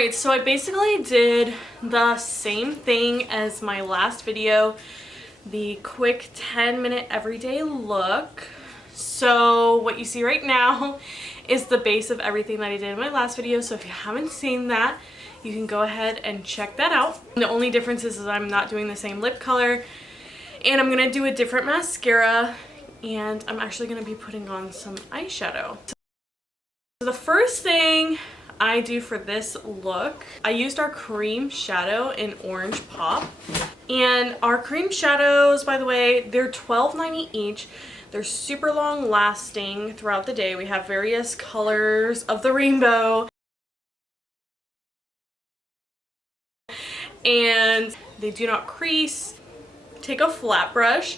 Alright, so I basically did the same thing as my last video, the quick 10-minute everyday look. So what you see right now is the base of everything that I did in my last video. So if you haven't seen that, you can go ahead and check that out. The only difference is I'm not doing the same lip color, and I'm going to do a different mascara, and I'm actually going to be putting on some eyeshadow. So the first thing I do for this look, I used our cream shadow in Orange Pop. And our cream shadows, by the way, they're $12.90 each. They're super long lasting throughout the day. We have various colors of the rainbow. And they do not crease. Take a flat brush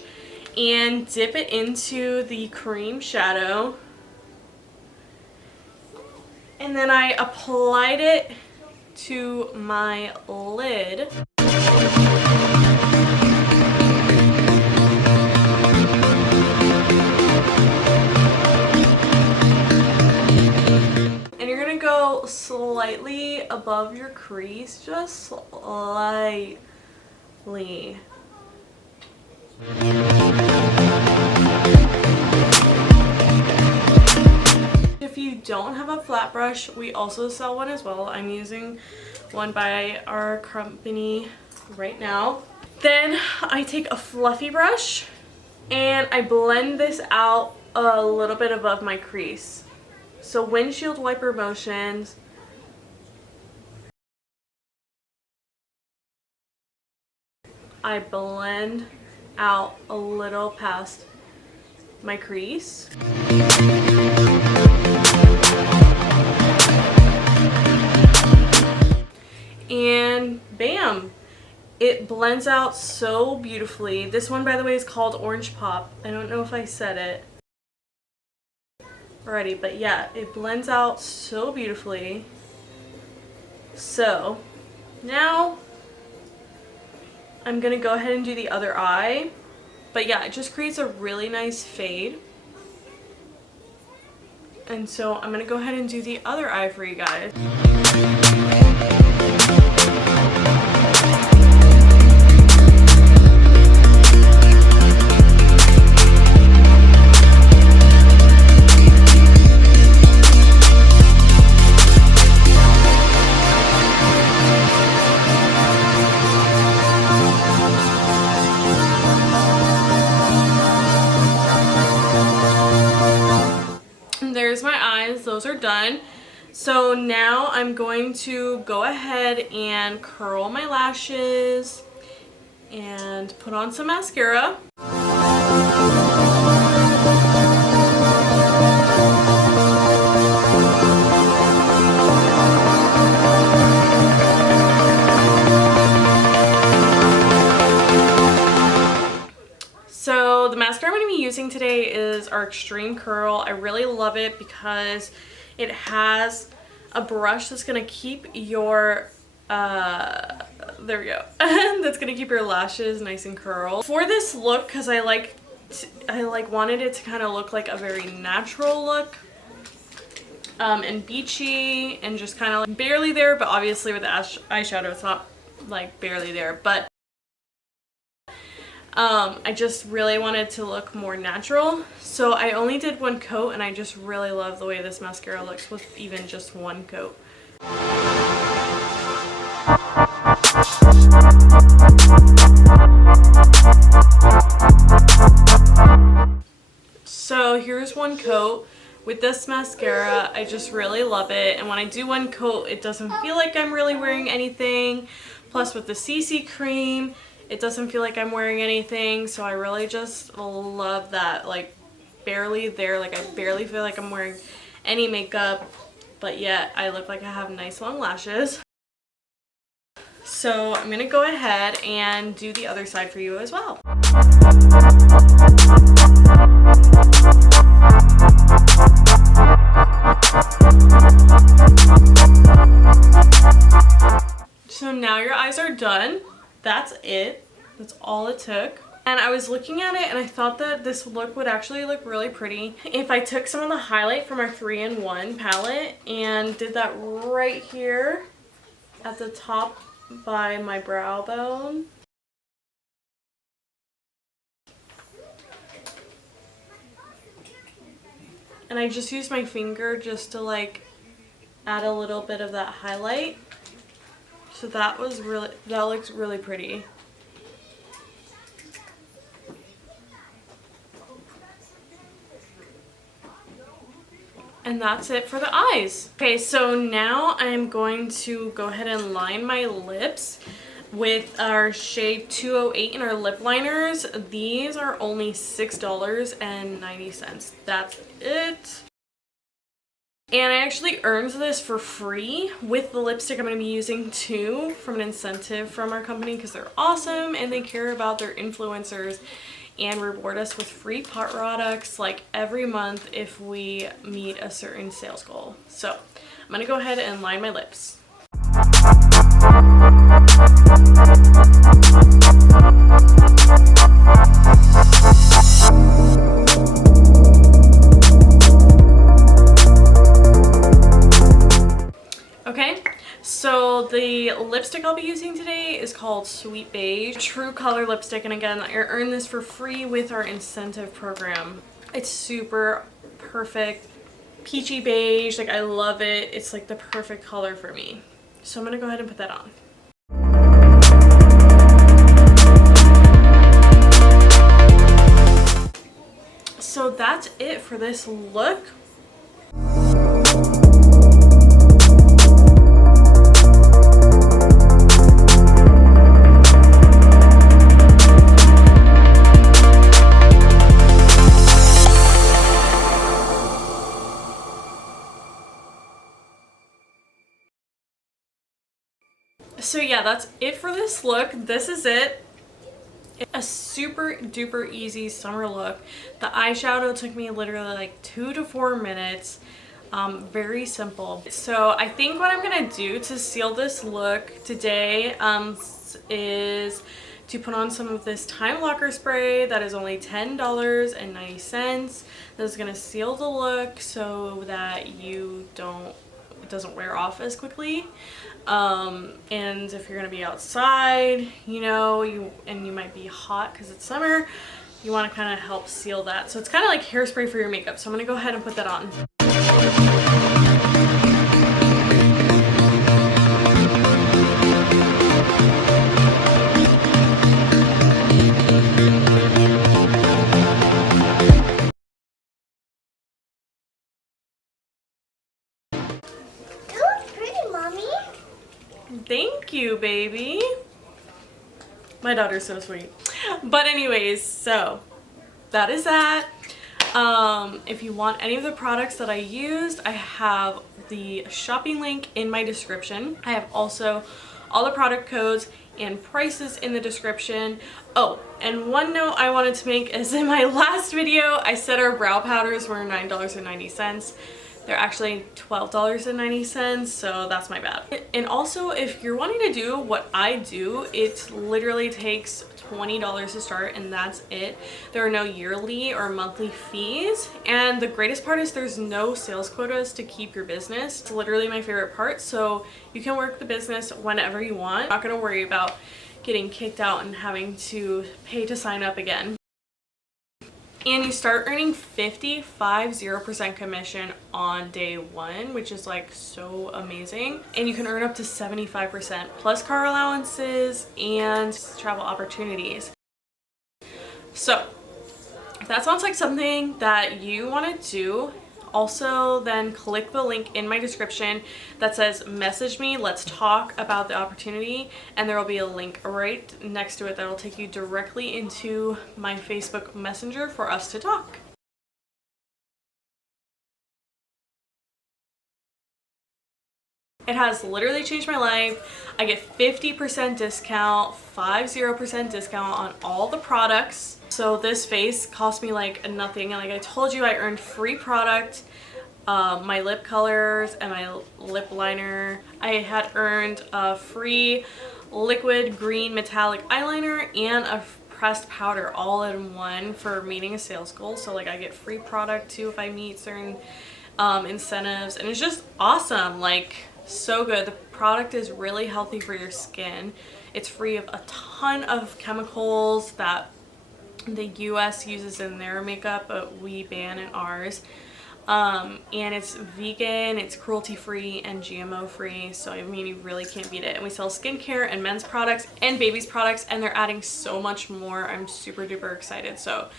and dip it into the cream shadow. And then I applied it to my lid. And you're gonna go slightly above your crease, just slightly. If you don't have a flat brush, we also sell one as well. I'm using one by our company right now. Then I take a fluffy brush and I blend this out a little bit above my crease. So windshield wiper motions. I blend out a little past my crease. And bam! It blends out so beautifully. This one, by the way, is called Orange Pop. I don't know if I said it already, but yeah, it blends out so beautifully. So now I'm gonna go ahead and do the other eye. But yeah, it just creates a really nice fade. And so I'm gonna go ahead and do the other eye for you guys. There's my eyes, those are done. So now I'm going to go ahead and curl my lashes and put on some mascara. So the mascara I'm going to be using today is our Extreme Curl. I really love it because it has a brush that's going to keep your, there we go, that's going to keep your lashes nice and curled. For this look, because I wanted it to kind of look like a very natural look, and beachy and just kind of like barely there, but obviously with the eyeshadow it's not like barely there, but I just really wanted to look more natural, so I only did one coat, and I just really love the way this mascara looks with even just one coat. So here's one coat with this mascara. I just really love it, and when I do one coat it doesn't feel like I'm really wearing anything. Plus with the CC cream, it doesn't feel like I'm wearing anything, so I really just love that. Like barely there, like I barely feel like I'm wearing any makeup, but yet I look like I have nice long lashes. So I'm gonna go ahead and do the other side for you as well. So now your eyes are done. That's it. That's all it took. And I was looking at it and I thought that this look would actually look really pretty if I took some of the highlight from our 3-in-1 palette and did that right here at the top by my brow bone. And I just use my finger just to like add a little bit of that highlight. So that looks really pretty. And that's it for the eyes. Okay, so now I'm going to go ahead and line my lips with our shade 208 in our lip liners. These are only $6.90. That's it. And I actually earned this for free with the lipstick I'm going to be using too, from an incentive from our company, because they're awesome and they care about their influencers and reward us with free products like every month if we meet a certain sales goal. So I'm going to go ahead and line my lips. Okay, so the lipstick I'll be using today is called Sweet Beige, True Color lipstick, and again, I earned this for free with our incentive program. It's super perfect, peachy beige, like I love it. It's like the perfect color for me. So I'm gonna go ahead and put that on. So that's it for this look. So yeah, that's it for this look. This is it. A super duper easy summer look. The eyeshadow took me literally like 2 to 4 minutes. Very simple. So I think what I'm gonna do to seal this look today is to put on some of this time locker spray that is only $10.90. This is gonna seal the look so that it doesn't wear off as quickly. And if you're gonna be outside, you know, you might be hot because it's summer, you want to kind of help seal that. So it's kind of like hairspray for your makeup. So I'm gonna go ahead and put that on. Thank you, baby. My daughter's so sweet. But anyways, so that is that. If you want any of the products that I used, I have the shopping link in my description. I have also all the product codes and prices in the description. Oh, and one note I wanted to make is in my last video, I said our brow powders were $9.90. They're actually $12.90, so that's my bad. And also, if you're wanting to do what I do, it literally takes $20 to start, and that's it. There are no yearly or monthly fees, and the greatest part is there's no sales quotas to keep your business. It's literally my favorite part, so you can work the business whenever you want. Not gonna worry about getting kicked out and having to pay to sign up again. And you start earning 50% commission on day one, which is like so amazing. And you can earn up to 75% plus car allowances and travel opportunities. So if that sounds like something that you want to do, also then click the link in my description that says message me, let's talk about the opportunity, and there will be a link right next to it that will take you directly into my Facebook Messenger for us to talk. It has literally changed my life. I get 50% discount, 50% discount on all the products. So this face cost me like nothing, and like I told you, I earned free product, my lip colors and my lip liner. I had earned a free liquid green metallic eyeliner and a pressed powder all in one for meeting a sales goal. So like I get free product too if I meet certain incentives, and it's just awesome. Like so good. The product is really healthy for your skin. It's free of a ton of chemicals that the US uses in their makeup, but we ban in ours. And it's vegan, it's cruelty free and GMO free, so I mean you really can't beat it. And we sell skincare and men's products and babies products, and they're adding so much more. I'm super duper excited. So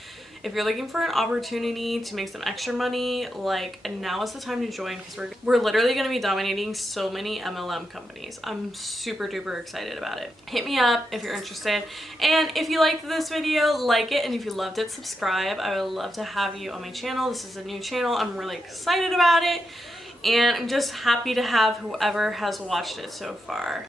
if you're looking for an opportunity to make some extra money, like, now is the time to join, because we're literally going to be dominating so many MLM companies. I'm super duper excited about it. Hit me up if you're interested, and if you liked this video, like it, and if you loved it, subscribe. I would love to have you on my channel. This is a new channel. I'm really excited about it, and I'm just happy to have whoever has watched it so far.